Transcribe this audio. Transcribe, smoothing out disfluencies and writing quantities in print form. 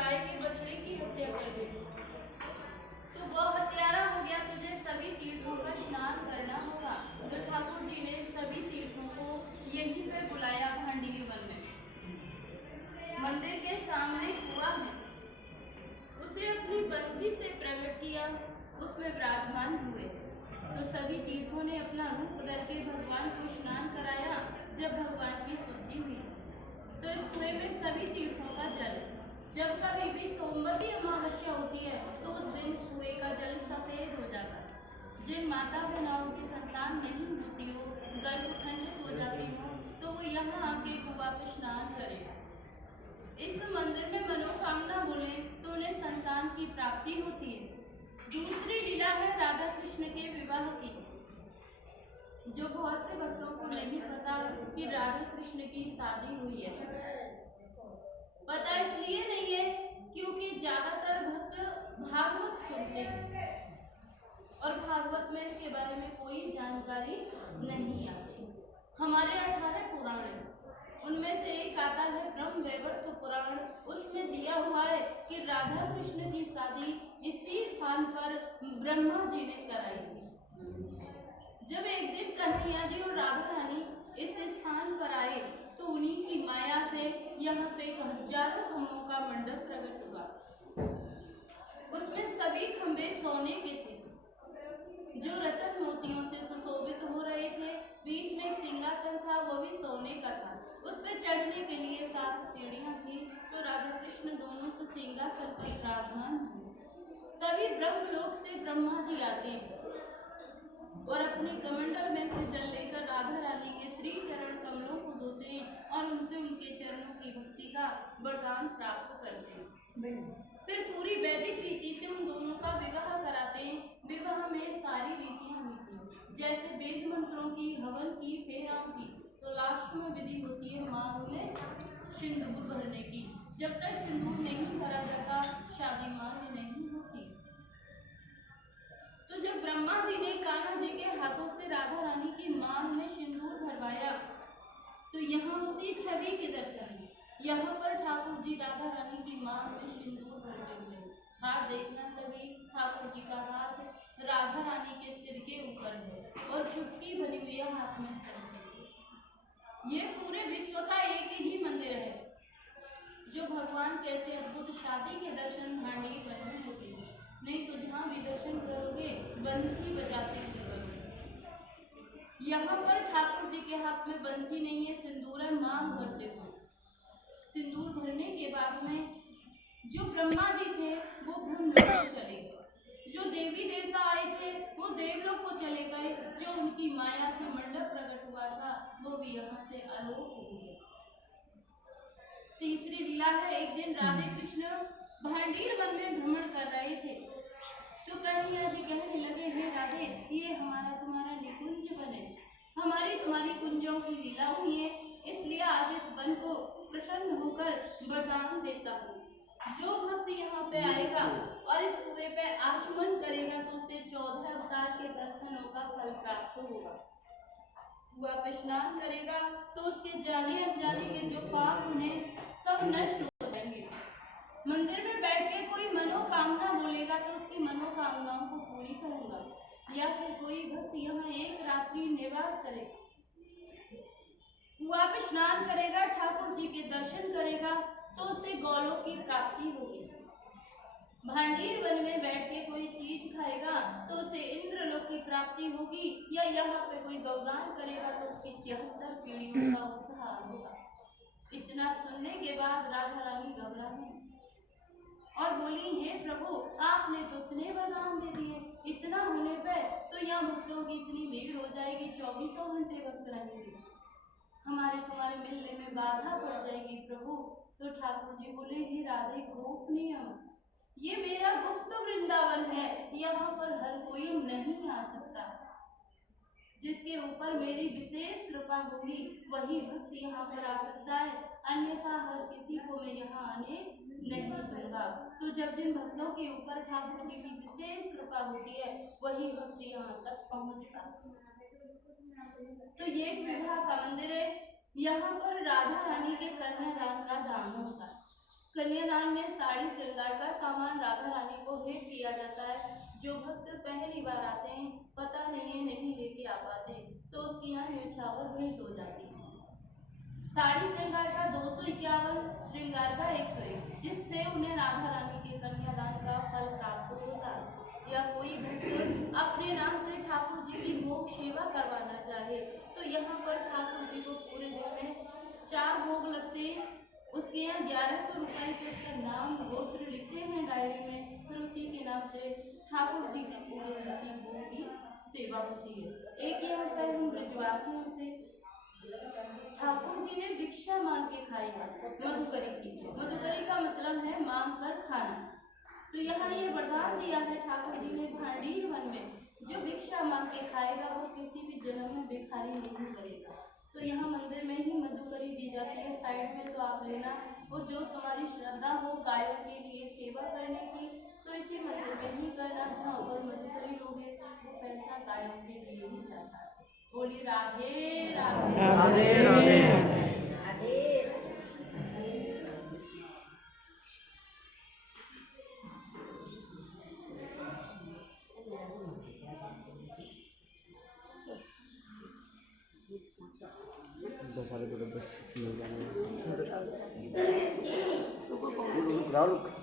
गाय के बछड़े की हत्या कर दी। तो गौ हत्यारा हो गया, तुझे सभी तीर्थों का स्नान करना होगा। तो ठाकुर जी ने सभी तीर्थों को यहीं पे बुलाया भांडीवी वन में। मंदिर के सामने कुआं है, उसे अपनी बंसी से प्रकट किया, उसमें विराजमान हुए। तो सभी तीर्थों ने अपना रूप बदल के भगवान को स्नान कराया। जब भगवान की शुद्धि हुई तो इस कुएं में सभी तीर्थों का जल, जब कभी भी सोमवती अमावस्या होती है तो उस दिन इस कुएं का जल सफेद हो जाता है। जिन माता बहनों की संतान नहीं होती हो, गर्भखंडित हो जाती हो, तो वो यहाँ आके कुआं पे स्नान करेगा। इस मंदिर में मनोकामना बोले तो उन्हें संतान की प्राप्ति होती है। दूसरी लीला है राधा कृष्ण के विवाह की, जो बहुत से भक्तों को नहीं पता कि राधा कृष्ण की शादी हुई है। पता इसलिए नहीं है क्योंकि ज्यादातर भक्त भागवत सुनते हैं और भागवत में इसके बारे में कोई जानकारी नहीं आती। हमारे 18 पुराण है, उनमें से एक आता है ब्रह्म वैवर्त पुराण। उसमें दिया हुआ है कि राधा कृष्ण की शादी इसी स्थान पर ब्रह्मा जी ने कराई थी। जब एक दिन कन्हैया जी और राधा रानी इस स्थान पर आए तो उन्हीं की माया से यहाँ पे हजारों खम्भों का मंडप प्रकट हुआ। उसमें सभी खम्भे सोने के थे, जो रत्न मोतियों से सुशोभित हो रहे थे। बीच में एक सिंहासन था, वो भी सोने का था। उस पर चढ़ने के लिए 7 सीढ़ियां थी। तो राधा कृष्ण दोनों से सिंहासन पर विराजमान हुए। तभी ब्रह्मलोक से ब्रह्मा जी आते हैं और अपने कमंडल में से जल लेकर राधा रानी के श्री चरण कमलों को धोते हैं और उनसे उनके चरणों की भक्ति का वरदान प्राप्त करते हैं। फिर पूरी वैदिक रीति से उन दोनों का विवाह कराते हैं। विवाह में सारी रीतियां होती हैं, जैसे वेद मंत्रों की, हवन की, फेराओं की। तो लास्ट में विधि होती है मांग में सिंदूर भरने की। जब तक सिंदूर नहीं भरा जाता शादी मांग नहीं होती। तो जब ब्रह्मा जी ने कान्हा जी के हाथों से राधा रानी की मांग में सिंदूर भरवाया तो यहाँ उसी छवि के दर्शन है। यहाँ पर ठाकुर जी राधा रानी की मांग में सिंदूर भरते हुए। हाथ देखना सभी, ठाकुर जी का हाथ राधा रानी के सिर के ऊपर है और चुटकी बनी हुई है हाथ में इस तरीके से। ये पूरे विश्व का एक ही मंदिर है जो भगवान कैसे अद्भुत शादी के दर्शन भांडी वन में होते हैं। नहीं तो जहाँ भी दर्शन करोगे बंसी बजाते हुए करोगे। यहाँ पर ठाकुर जी के हाथ में बंसी नहीं है, सिंदूर है, मांग भरते हुए। सिंदूर भरने के बाद में जो ब्रह्मा जी थे वो ब्रह्मलोक को चले गए, जो देवी देवता आए थे वो देवलोक को चले गए, जो उनकी माया से मंडप प्रकट हुआ था वो भी यहाँ से आलोक हो गया। तीसरी लीला है, एक दिन राधे कृष्ण भांडीर वन में भ्रमण कर रहे थे तो कन्हैया जी कहने लगे, हे राधे, ये हमारा तुम्हारा निकुंज वन है, हमारी तुम्हारी कुंजों की लीला हुई है, इसलिए आज इस वन को प्रसन्न होकर वरदान देता हूँ। जो भक्त यहाँ पे आएगा और इस कुएं पे आचमन करेगा तो उसे 14 अवतार के दर्शनों का फल प्राप्त होगा। कुआं पे स्नान करेगा तो उसके जाने अनजाने के जो पाप उन्हें सब नष्ट हो जाएंगे। मंदिर में बैठ के कोई मनोकामना बोलेगा तो उसकी मनोकामनाओं को पूरी करूंगा। या फिर कोई भक्त यहाँ एक रात्रि निवास करेगा, कुआं पे स्नान करेगा, ठाकुर जी के दर्शन करेगा तो उसे गौलों की प्राप्ति होगी। भांडीर वन में बैठ के कोई चीज खाएगा तो उसे इंद्रलोक की प्राप्ति होगी। या यहाँ पे कोई गौदान करेगा तो उसकी 74 पीढ़ियों का उद्धार होगा। इतना सुनने के बाद राधा रानी घबराई और बोली, हे प्रभु, आपने तो इतने वरदान दे दिए, इतना होने पे तो यहाँ भक्तों की इतनी भीड़ हो जाएगी, 24 घंटे भक्त रहेंगे, हमारे तुम्हारे मिलने में बाधा पड़ जाएगी प्रभु। तो ठाकुर जी बोले, हे राधे गोपनीय, ये मेरा गुप्त वृंदावन है, यहाँ पर हर कोई नहीं आ सकता। जिसके ऊपर मेरी विशेष कृपा होगी वही भक्त यहाँ पर आ सकता है, अन्यथा हर किसी को मैं यहाँ आने नहीं दूंगा। तो जब जिन भक्तों के ऊपर ठाकुर जी की विशेष कृपा होती है वही भक्त यहाँ तक पहुँचता। तो ये एक विवाह का मंदिर है। यहाँ पर राधा रानी के कन्यादान का दान होता है। कन्या कन्यादान में साड़ी श्रृंगार का सामान राधा रानी को भेंट किया जाता है। जो भक्त पहली बार आते हैं, पता नहीं लेके आ पाते, तो उसकी यहाँ न्यौछावर भेंट हो जाती है। साड़ी श्रृंगार का 251, श्रृंगार का 101, जिससे उन्हें राधा रानी के कन्यादान का फल प्राप्त होता है। या कोई भक्त अपने नाम से ठाकुर जी की भोग सेवा करवाना चाहे, तो यहाँ पर ठाकुर जी को पूरे दिन में 4 भोग लगते हैं। उसके यहाँ 1100 रुपये से उसका नाम गोत्र लिखते हैं डायरी में, फिर उसी के नाम से ठाकुर जी की पूरे भोग की सेवा होती है। एक यहाँ पर हम ब्रजवासियों से ठाकुर जी ने दीक्षा मांग के खाई मधुकरी थी। मधुकरी का मतलब है मांग कर खाना। तो यहाँ ये वरदान दिया है ठाकुर जी ने भांडीर वन में, जो भिक्षा मांग के खाएगा वो किसी भी जन्म में भिखारी नहीं करेगा। तो यहाँ मंदिर में ही मधुकरी दी जाती है, साइड में तो आप लेना। और जो तुम्हारी श्रद्धा हो गायों के लिए सेवा करने की, तो इसी मंदिर में ही करना। जहाँ पर मधुकरी लोगे वो पैसा गायों के लिए ही जाता है। बोलिए राधे राधे राधे राधे राधे। बस मिल जाना